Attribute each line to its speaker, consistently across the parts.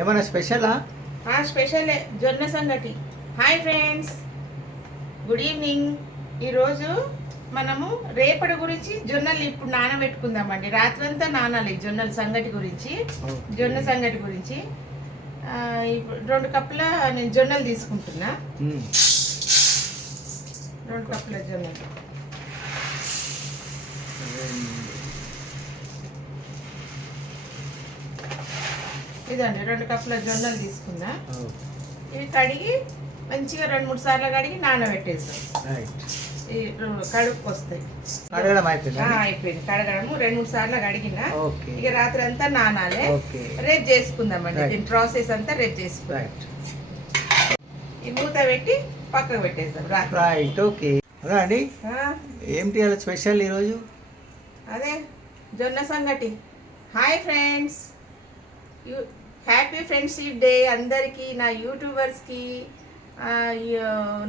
Speaker 1: ఏమైనా స్పెషలా?
Speaker 2: ఆ స్పెషల్ జొన్న సంగటి. Hi friends. Good evening. ఈరోజు మనము రేపటి గురించి జొన్నలు ఇప్పుడు నానబెట్టుకుందామండి. రాత్రంతా నానాలి జొన్నల సంగటి గురించి. జొన్న సంగటి గురించి. ఇప్పుడు రెండు కప్పుల నేను జొన్నలు తీసుకుంటున్నా. రెండు కప్పుల జొన్నలు. ఇదండి రెండు కప్పుల జొన్నలు తీసుకున్నా. ఇవి కడిగి మంచిగా రెండు మూడు సార్లు కడిగి నానబెట్టేసాం. కడుపుకి వస్తాయి
Speaker 1: అడగడం అయిపోయిందా?
Speaker 2: కడగడము రెండు మూడు సార్లు కడిగిన ఇక రాత్రి అంతా నానాలి. రేపు చేసుకుందామండి. దీని ప్రాసెస్ అంతా రేపు చేసుకుందాం. ఈ మూత పెట్టి పక్కకు
Speaker 1: రైట్ ఓకే. అదే అండి? ఏంటి అలా స్పెషల్ ఈరోజు?
Speaker 2: అదే జొన్న సంగటి. Hi friends. Happy friendship day అందరికీ నా యూట్యూబర్స్కి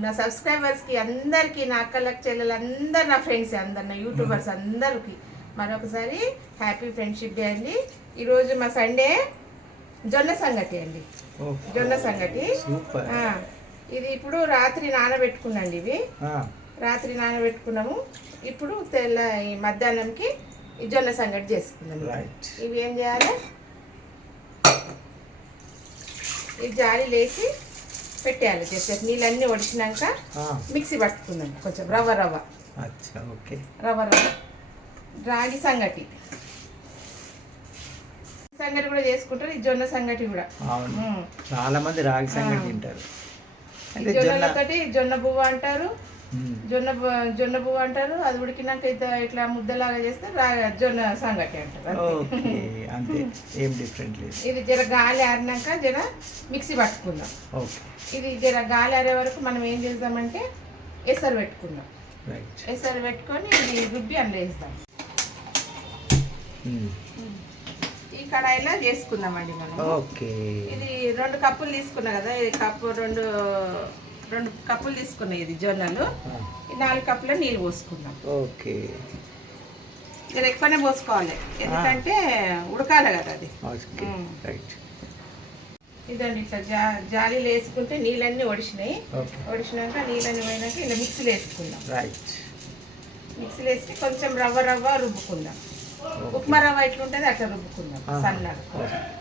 Speaker 2: నా సబ్స్క్రైబర్స్కి అందరికీ నా అక్కలకు చెల్లెలు అందరు నా ఫ్రెండ్స్ అందరు నా యూట్యూబర్స్ అందరికీ మరొకసారి హ్యాపీ ఫ్రెండ్షిప్ డే అండి. ఈరోజు మా సండే జొన్న సంగటి అండి. జొన్న సంగటి. ఇది ఇప్పుడు రాత్రి నానబెట్టుకున్నాండి ఇవి. రాత్రి నానబెట్టుకున్నాము. ఇప్పుడు తెల్ల ఈ మధ్యాహ్నంకి ఈ జొన్న సంగటి చేసుకుందాం.
Speaker 1: రైట్.
Speaker 2: ఇవి ఏం చేయాలి? ఈ జాలి లేసి పెట్టేయాలి జస్ట్ నీళ్ళన్నీ ఒడిచినాక మిక్సీ పట్టుకుందాం. కొంచెం రవ్వ రవ్వ.
Speaker 1: అచ్చా ఓకే.
Speaker 2: రవ్వ రవ్వ. రాగి సంగటి. సంగటి కూడా చేసుకుంటారు. ఈ జొన్న సంగటి కూడా.
Speaker 1: చాలా మంది రాగి సంగటి. తింటారు. జొన్న
Speaker 2: జొన్నలతోటి జొన్న బువ్వ అంటారు. జొన్న జొన్న పువ్వు అంటారు. అది ఉడికినాక ఇట్లా ఇట్లా ముద్దలాగా చేస్తే జొన్న సంగటి అంటారు అంతే.
Speaker 1: ఓకే అంతే. ఏం డిఫరెంట్ లేదు.
Speaker 2: ఇది జర గాలి ఆరినాక జర మిక్సీ పట్టుకుందాం.
Speaker 1: ఓకే.
Speaker 2: ఇది జర గాలి ఆరే వరకు మనం ఏం చేద్దామంటే ఎసరు పెట్టుకుందాం. ఎసరు పెట్టుకొని ఇది రుబ్బి అందులో వేస్తాం
Speaker 1: మ్మ్.
Speaker 2: ఈ కడాయిలో చేసుకుందామండి మనం.
Speaker 1: ఓకే.
Speaker 2: ఇది రెండు కప్పులు తీసుకున్నా కదా ఇది కప్పు రెండు రెండు కప్పులు తీసుకున్నాయి ఇది జొన్నలు. నాలుగు కప్పుల నీళ్ళు పోసుకుందాం.
Speaker 1: ఓకే.
Speaker 2: జర ఎక్కువనే పోసుకోవాలి. ఎందుకంటే ఉడకాలి కదా అది. ఇదండి ఇట్లా జా జాలీలు వేసుకుంటే నీళ్ళన్నీ ఒడిచినాయి. ఒడిచినాక నీళ్ళన్నీ పోయినాక ఇలా మిక్సీలో వేసుకుందాం.
Speaker 1: రైట్.
Speaker 2: మిక్సీలో వేసి కొంచెం రవ్వ రవ్వ రుబ్బుకుందాం. ఉప్మా రవ్వ ఎట్లుంటుంది అట్లా రుబ్బుకుందాం. సన్నగా.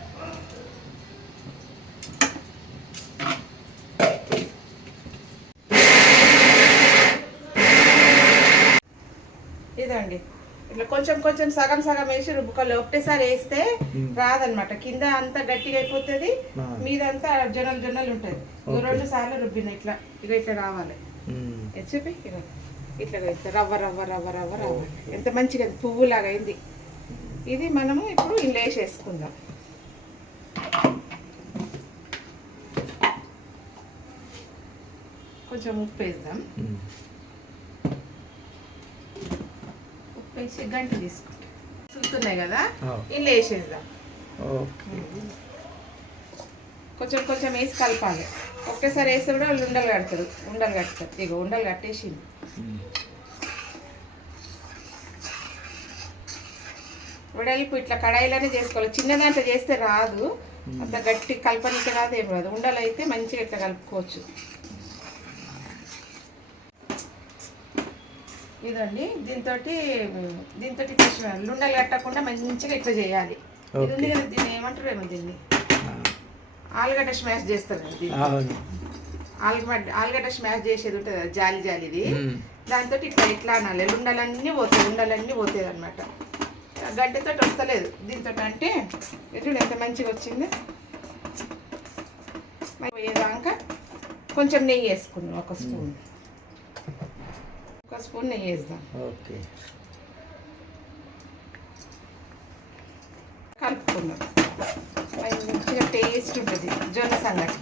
Speaker 2: ఇదండి ఇట్లా కొంచెం కొంచెం సగం సగం వేసి రుబ్బుకోవాలి. ఒకటేసారి వేస్తే. రాదనమాట కింద అంతా గట్టిగా అయిపోతుంది. మీదంతా జొన్నలు జొన్నలు ఉంటుంది. రెండు సార్లు రుబ్బిన ఇట్లా ఇక ఇట్లా రావాలి.
Speaker 1: మ్మ్.
Speaker 2: ఇది చూపి ఇక ఇట్లా ఇట్లా రవ్వ రవ్వ రవ్వ రవ్వ రవ్వ. ఎంత మంచిగా పువ్వులాగా అయింది. ఇది మనము ఇప్పుడు ఇందులో వేసేసుకుందాం. కొంచెం ఉప్పు వేద్దాం
Speaker 1: మ్మ్.
Speaker 2: ఉప్పు వేసి గంట తీసుకుంటాం. చూస్తున్నాయి కదా?
Speaker 1: ఆ,
Speaker 2: ఇందులో వేసేద్దాం.
Speaker 1: ఓకే.
Speaker 2: కొంచెం కొంచెం వేసి కలపాలి. ఒకేసారి వేస్తే కూడా వాళ్ళు ఉండలు కడతారు. ఉండలు కడతారు. ఇక ఉండలు కట్టేసింది.
Speaker 1: మ్మ్.
Speaker 2: వెడల్పు ఇట్లా కడాయిలోనే చేసుకోవాలి. చిన్న దాంట్లో చేస్తే రాదు. అంత గట్టి కలపనికి రాదు ఏం రాదు. ఉండలు అయితే మంచిగా ఇట్లా కలుపుకోవచ్చు. ఇదండి. దీంతో దీంతో లుండలు కట్టకుండా మంచిగా ఇట్లా చేయాలి. ఇది ఉంది కదా దీన్ని ఏమంటారు ఏమో దీన్ని? ఆలుగడ్డ స్మాష్ చేస్తారు కదా దీన్ని.
Speaker 1: అవును.
Speaker 2: ఆలుగడ్డ ఆలుగడ్డ స్మాష్ చేసేది ఉంటుంది జాలి జాలిది. దాంతో ఇట్లా ఇట్లా అనాలి. ఉండలన్నీ పోతాయి ఉండలన్నీ పోతాయి అనమాట గడ్డతో వస్తలేదు దీంతో అంటే చూడు ఎంత మంచిగా వచ్చింది. పోయేదాకా కొంచెం నెయ్యి వేసుకున్నాం ఒక స్పూన్. ఒక స్పూన్ నెయ్యి వేద్దాం.
Speaker 1: ఓకే.
Speaker 2: కలుపుకుందాం. మంచిగా టేస్ట్ ఉంటుంది జొన్న సంగటి.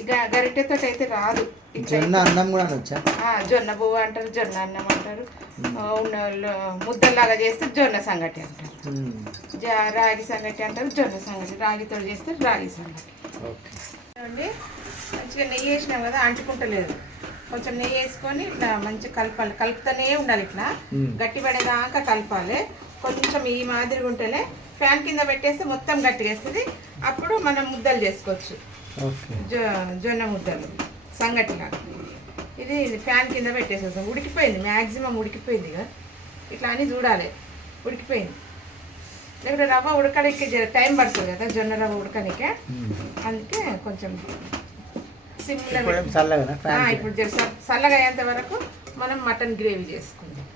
Speaker 2: ఇక గరిటెతో అయితే రాదు.
Speaker 1: జొన్న అన్నం కూడా అనొచ్చా?
Speaker 2: జొన్న పువ్వు అంటారు జొన్న అన్నం అంటారు. ముద్దలాగా చేస్తే జొన్న సంగటి అంటారు. రాగి సంగటి అంటారు జొన్న సంగటి. రాగితో చేస్తే రాగి సంగటి. మంచిగా నెయ్యి వేసినాం కదా అంటుకుంటలేదు. కొంచెం నెయ్యి వేసుకొని ఇట్లా మంచిగా కలపాలి. కలుపుతూనే ఉండాలి ఇట్లా.
Speaker 1: మ్మ్.
Speaker 2: గట్టి పడేదాకా కలపాలి. కొంచెం ఈ మాదిరిగా ఉంటేనే ఫ్యాన్ కింద పెట్టేస్తే మొత్తం గట్టిగా వేస్తుంది. అప్పుడు మనం ముద్దలు చేసుకోవచ్చు. జొన్న ముద్దలు. సంగటిగా ఇది ఫ్యాన్ కింద పెట్టేసేస్తాం ఉడికిపోయింది. మ్యాక్సిమం ఉడికిపోయింది ఇక. ఇట్లా అని చూడాలి. ఉడికిపోయింది. లేకపోతే రవ్వ ఉడకడానికి టైం పడుతుంది కదా జొన్న రవ్వ ఉడకనికే. అందుకే కొంచెం సిమ్లో
Speaker 1: ఇప్పుడు చల్లగా
Speaker 2: అయ్యేంత వరకు మనం మటన్ గ్రేవీ చేసుకుందాం.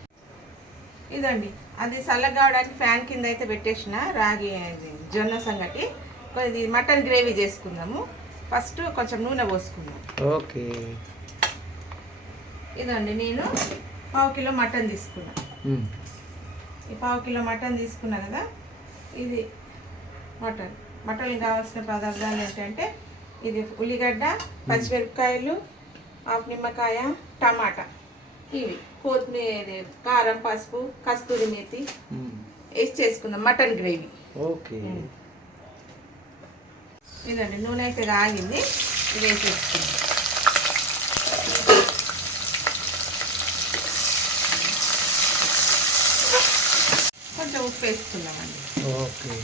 Speaker 2: ఇదండి. అది చల్లగా కావడానికి ఫ్యాన్ కింద అయితే పెట్టేసిన రాగి జొన్న సంగటి. ఇది మటన్ గ్రేవీ చేసుకుందాము. ఫస్ట్ కొంచెం నూనె పోసుకుందాం.
Speaker 1: ఓకే.
Speaker 2: ఇదండి నేను పావు కిలో మటన్ తీసుకున్నా. ఈ పావు కిలో మటన్ తీసుకున్నా కదా ఇది మటన్. మటన్ కావాల్సిన పదార్థాలు ఏంటంటే ఇది ఉల్లిగడ్డ పచ్చిమిరపకాయలు హాఫ్ నిమ్మకాయ టమాటా. ఇవి కొత్తిమీర కారం పసుపు కస్తూరి మేతి వేసి చేసుకుందాం మటన్ గ్రేవీ.
Speaker 1: ఓకే.
Speaker 2: ఇదండి నూనె అయితే కాగింది ఇది వేసేసుకుందాం. కొంచెం ఉప్పు వేసుకుందామండి.
Speaker 1: ఓకే.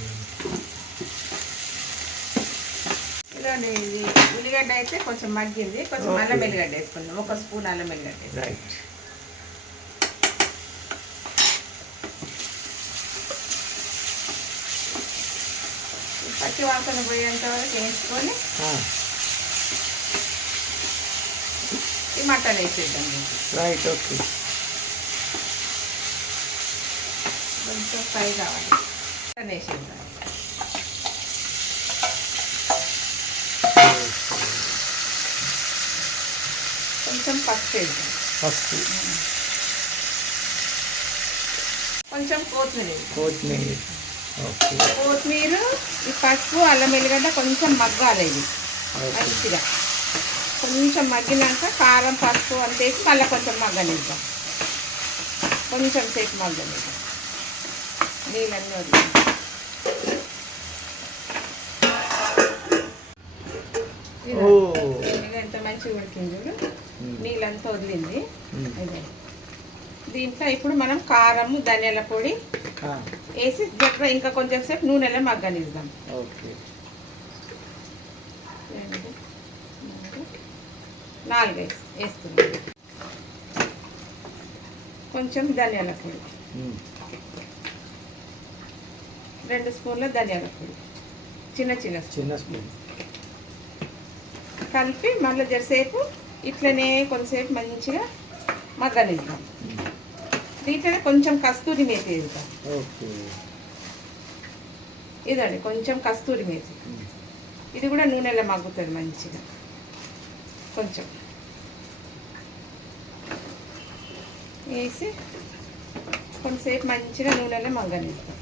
Speaker 2: ఇదండి ఇది ఉల్లిగడ్డ అయితే కొంచెం మగ్గింది. కొంచెం. అల్లం ఎల్లిగడ్డ వేసుకుందాం. ఒక స్పూన్ అల్లం ఎల్లిగడ్డ.
Speaker 1: రైట్
Speaker 2: పచ్చి వాసన పోయేంత వరకు వేసుకొని ఈ మటన్ వేసేద్దాం.
Speaker 1: రైట్ ఓకే
Speaker 2: కొంచెం ఫ్రై కావాలి. మటన్ వేసేద్దాం. కొంచెం పసుపు వేద్దాం.
Speaker 1: ఫస్ట్
Speaker 2: కొంచెం కొత్తిమీర.
Speaker 1: కొత్తిమీర.
Speaker 2: కొత్తిమీర ఈ పసుపు అల్లం ఎల్లిగడ్డ కొంచెం మగ్గాలి ఇది మంచిగా. కొంచెం మగ్గినాక కారం పసుపు అంత వేసి మళ్ళీ కొంచెం మగ్గనిద్దాం. కొంచెం సేపు మగ్గనిద్దాం. నీళ్ళన్నీ ఎంత మంచిగా ఉడికింది నీళ్ళంతా వదిలింది. దీంట్లో ఇప్పుడు మనం కారము ధనియాల పొడి వేసి జట్ర ఇంకా కొంచెం సేపు నూనెలో మగ్గనిద్దాం. నాలుగు వేసి వేస్తున్నాం కొంచెం ధనియాల పొడి. రెండు స్పూన్ల ధనియాల పొడి. చిన్న చిన్న
Speaker 1: చిన్న స్పూన్.
Speaker 2: కలిపి మళ్ళీ జరసేపు ఇట్లనే కొంతసేపు మంచిగా మగ్గనిద్దాం. దీంట్లోనే కొంచెం కస్తూరి మేతి వేద్దాం. ఇదండి కొంచెం కస్తూరి మేతి. ఇది కూడా నూనెలో మగ్గుతుంది మంచిగా. కొంచెం. వేసి కొంతసేపు మంచిగా నూనెలో మగ్గనిస్తాం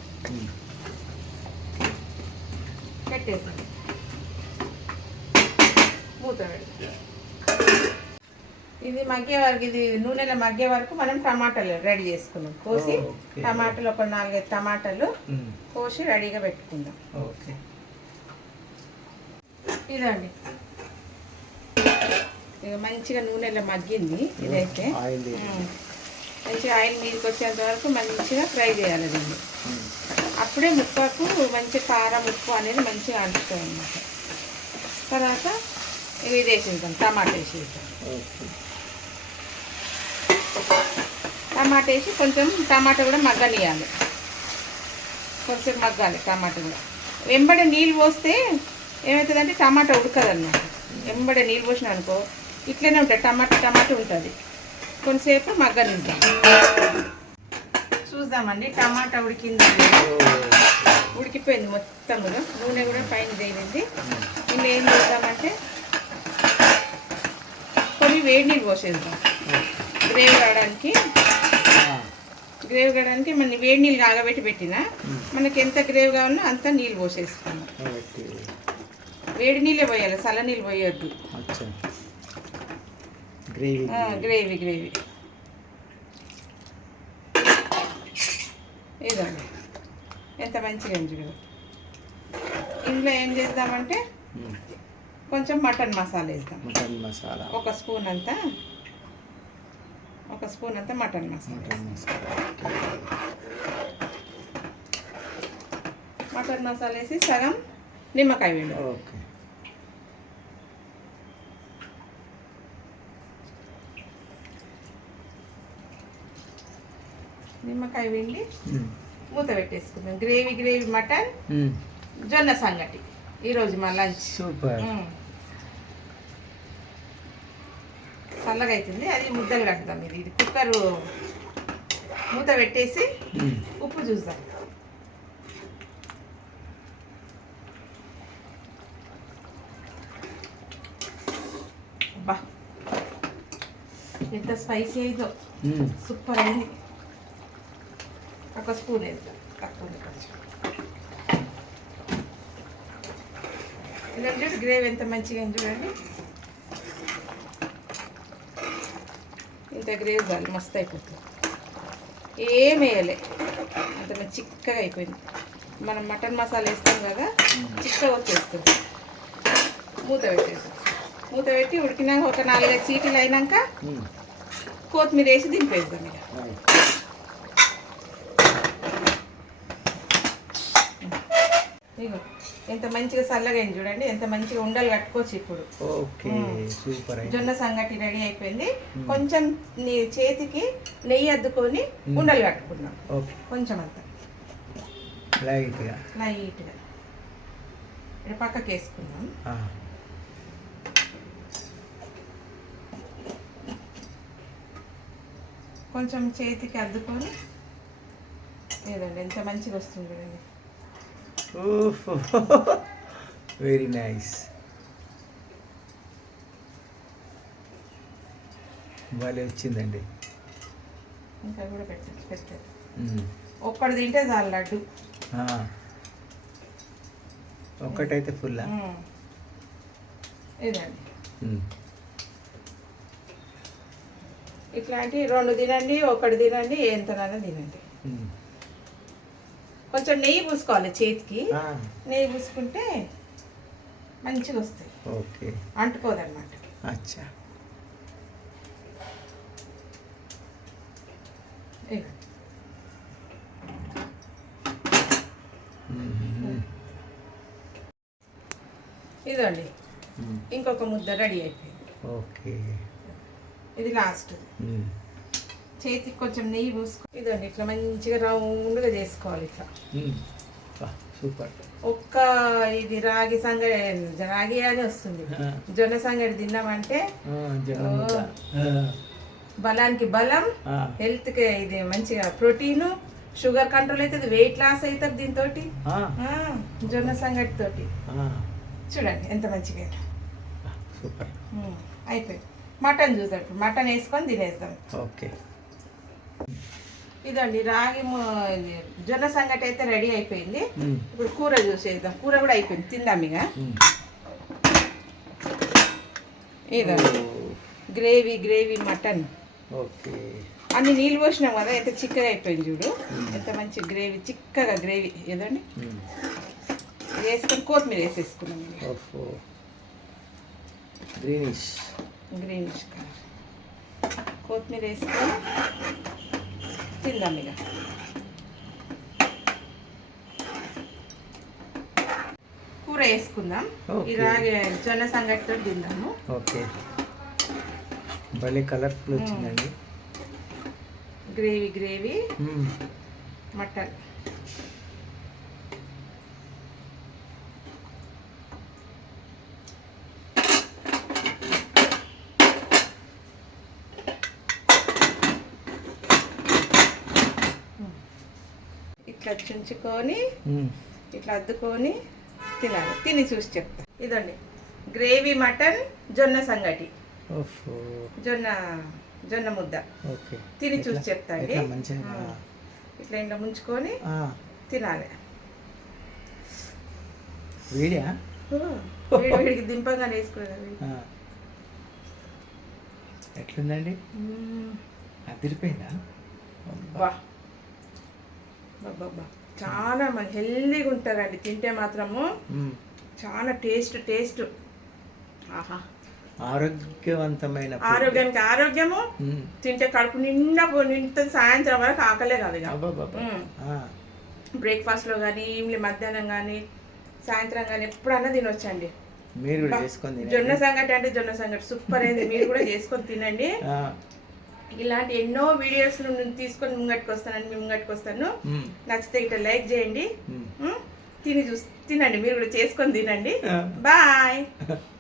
Speaker 2: పెట్టేస్తాం మూత పెడతాం ఇది మగ్గే వరకు ఇది నూనెలో మగ్గే వరకు మనం టమాటాలు రెడీ చేసుకున్నాం. కోసి. టమాటాలు ఒక నాలుగైదు టమాటాలు కోసి రెడీగా పెట్టుకుందాం.
Speaker 1: ఓకే.
Speaker 2: ఇదండి. ఇక మంచిగా నూనెలో మగ్గింది ఇదైతే. మంచిగా ఆయిల్ మీదకి వచ్చేంత వరకు మంచిగా ఫ్రై చేయాలి దీన్ని. అప్పుడే ముక్కకు మంచి కారం ఉప్పు అనేది మంచిగా అంటుతుంది అన్నమాట. తర్వాత ఇది వేసేద్దాం టమాటా వేసేద్దాం. టమాటా వేసి కొంచెం టమాటా కూడా మగ్గనియాలి కొంచెం మగ్గాలి టమాటా కూడా. వెంబడి నీళ్ళు పోస్తే ఏమవుతుందంటే టమాటా ఉడకదన్నమాట. వెంబడి నీళ్ళు పోసిన అనుకో ఇట్లనే ఉంటుంది టమాటా టమాటా ఉంటుంది. కొంతసేపు మగ్గనిద్దాం. చూద్దామండి టమాటా ఉడికింది ఉడికిపోయింది మొత్తముగా నూనె కూడా పైన తేలింది. ఇంకా ఏం చేద్దామంటే కొన్ని వేడి నీళ్ళు పోసేద్దాం. గ్రేవీ రావడానికి గ్రేవీ కావడానికి మన వేడి నీళ్ళు కాగబెట్టి పెట్టిన. మనకి ఎంత గ్రేవీ కావాలో అంత నీళ్ళు పోసేసుకున్నాం. వేడి నీళ్ళే పోయాలి చల్ల నీళ్ళు పోయొద్దు.
Speaker 1: గ్రేవీ.
Speaker 2: Gravy gravy. ఇదండి ఎంత మంచిగా ఉంది కదా ఇందులో ఏం చేద్దామంటే కొంచెం మటన్ మసాలా వేద్దాం.
Speaker 1: మటన్ మసాలా.
Speaker 2: ఒక స్పూన్ అంతా ఒక స్పూన్ అంతా మటన్ మసాలా
Speaker 1: మటన్ మసాలా
Speaker 2: వేసి సగం నిమ్మకాయ పిండి.
Speaker 1: ఓకే.
Speaker 2: నిమ్మకాయ పిండి. మూత పెట్టేసుకుందాం. Gravy gravy mutton. జొన్న సంగటి. ఈరోజు మా లంచ్.
Speaker 1: సూపర్
Speaker 2: మ్మ్. చల్లగా అవుతుంది అది ముద్దలు కడతాం ఇది. ఇది కుక్కర్ మూత పెట్టేసి. ఉప్పు చూద్దాం. అబ్బా ఎంత స్పైసీ అయిందో. సూపర్ అయింది. ఒక స్పూన్ వేద్దాం. తక్కువ కొంచెం. గ్రేవీ ఎంత మంచిగా చూడండి. ఇంత గ్రేవీ చాలు మస్తు అయిపోతుంది. ఏం వేయలే. అంత చిక్కగా అయిపోయింది. మనం మటన్ మసాలా వేస్తాం కదా చిక్కగా వచ్చేస్తుంది. మూత పెట్టేసి. మూత పెట్టి ఉడికినాక ఒక నాలుగైదు సీట్లు అయినాక. కొత్తిమీర వేసి దింపేద్దాం ఇక. ఇగో. ఎంత మంచిగా చల్లగా అయింది చూడండి ఎంత మంచిగా ఉండలు కట్టుకోవచ్చు ఇప్పుడు.
Speaker 1: ఓకే. సూపర్
Speaker 2: జొన్న సంగటి రెడీ అయిపోయింది. కొంచెం నీ చేతికి నెయ్యి అద్దుకొని. ఉండలు కట్టుకున్నాం
Speaker 1: ఓకే.
Speaker 2: కొంచెం అంత.
Speaker 1: లైట్గా.
Speaker 2: లైట్గా. ఇక్కడ పక్కకి వేసుకుందాం.
Speaker 1: ఆ.
Speaker 2: కొంచెం చేతికి అద్దుకొని లేదండి ఎంత మంచిగా వస్తుంది చూడండి.
Speaker 1: వెరీ నైస్ భలే వచ్చిందండి
Speaker 2: ఇంకా కూడా పెట్టచ్చు పెట్టచ్చు. ఒక్కడు తింటే చాలు లడ్డు.
Speaker 1: ఒక్కటైతే
Speaker 2: మ్మ్. ఇదండి. ఇట్లాంటి రెండు తినండి ఒకటి తినండి ఎంతనైనా తినండి. కొంచెం నెయ్యి పూసుకోవాలి చేతికి. నెయ్యి పూసుకుంటే మంచిగా వస్తాయి
Speaker 1: ఓకే.
Speaker 2: అంటుకోదన్నమాట.
Speaker 1: అచ్చా.
Speaker 2: ఇదండి. ఇంకొక ముద్ద రెడీ అయిపోయింది.
Speaker 1: ఓకే.
Speaker 2: ఇది లాస్ట్. చేతికి కొంచెం నెయ్యి పూసుకో ఇదండి ఇట్లా మంచిగా రౌండ్గా చేసుకోవాలి ఇట్లా.
Speaker 1: సూపర్.
Speaker 2: ఒక్క ఇది రాగి సంగటి రాగి అని వస్తుంది. జొన్న సంగటి తిన్నామంటే బలానికి బలం హెల్త్కి ఇది మంచిగా. ప్రోటీను షుగర్ కంట్రోల్ అవుతుంది వెయిట్ లాస్ అవుతుంది దీంతో జొన్న సంగటి తోటి. చూడండి ఎంత మంచిగా
Speaker 1: సూపర్.
Speaker 2: అయిపోయింది. మటన్ ఇప్పుడు. మటన్ వేసుకొని తినేస్తాం
Speaker 1: ఓకే.
Speaker 2: ఇదండి రాగి జొన్న సంగటి అయితే రెడీ అయిపోయింది. ఇప్పుడు కూర చూసేద్దాం. కూర కూడా అయిపోయింది. తిందాం ఇక. ఇదండి. Gravy gravy mutton.
Speaker 1: ఓకే.
Speaker 2: అన్ని నీళ్ళు పోసినాం కదా ఎంత చిక్కగా అయిపోయింది చూడు. ఎంత మంచి గ్రేవీ చిక్కగా గ్రేవీ. ఏదండి? వేసుకొని కొత్తిమీర వేసేసుకున్నాం
Speaker 1: గ్రీనిష్.
Speaker 2: Greenish colour. కొత్తిమీర వేసుకొని తిందాం ఇక. కూర వేసుకుందాం. రాగి జొన్న సంగటితో తిందాము.
Speaker 1: ఓకే. భలే కలర్ఫుల్ వచ్చిందండి.
Speaker 2: Gravy gravy. మటన్. ఇట్లా చుంచుకొని
Speaker 1: మ్మ్.
Speaker 2: ఇట్లా అద్దుకొని తినాలి. తిని చూసి చెప్తా. ఇదండి. గ్రేవీ మటన్ జొన్న సంగటి. జొన్న జొన్న ముద్ద.
Speaker 1: ఓకే.
Speaker 2: తిని చూసి చెప్తా అండి. ఇట్లా ఇంట్లో ముంచుకొని తినాలి. వేడికి దింపంగానే వేసుకునేది
Speaker 1: ఆ. ఎట్లుందండి? అదిరిపోయిందా?
Speaker 2: చాలా మంచి హెల్దీగా ఉంటారండి. తింటే మాత్రము. చాలా టేస్ట్ టేస్ట్. ఆహా.
Speaker 1: ఆరోగ్యవంతమైన.
Speaker 2: ఆరోగ్యానికి ఆరోగ్యము. తింటే కడుపు నిండా నిండుతుంది. సాయంత్రం వరకు ఆకలే కాదు బ్రేక్ఫాస్ట్లో కానీ ఈవినింగ్ మధ్యాహ్నం కానీ సాయంత్రం కానీ ఎప్పుడన్నా తినొచ్చండి.
Speaker 1: మీరు కూడా చేసుకొని
Speaker 2: జొన్న. సంగటి అంటే జొన్న సంగటి. సూపర్ అయింది. మీరు కూడా చేసుకొని తినండి. ఇలాంటి ఎన్నో వీడియోస్ తీసుకొని ముంగట్టుకు వస్తానండి మీ ముంగట్టుకు వస్తాను నచ్చితే ఇట్లా లైక్ చేయండి? తిని చూసి తినండి. మీరు కూడా చేసుకొని తినండి. బాయ్.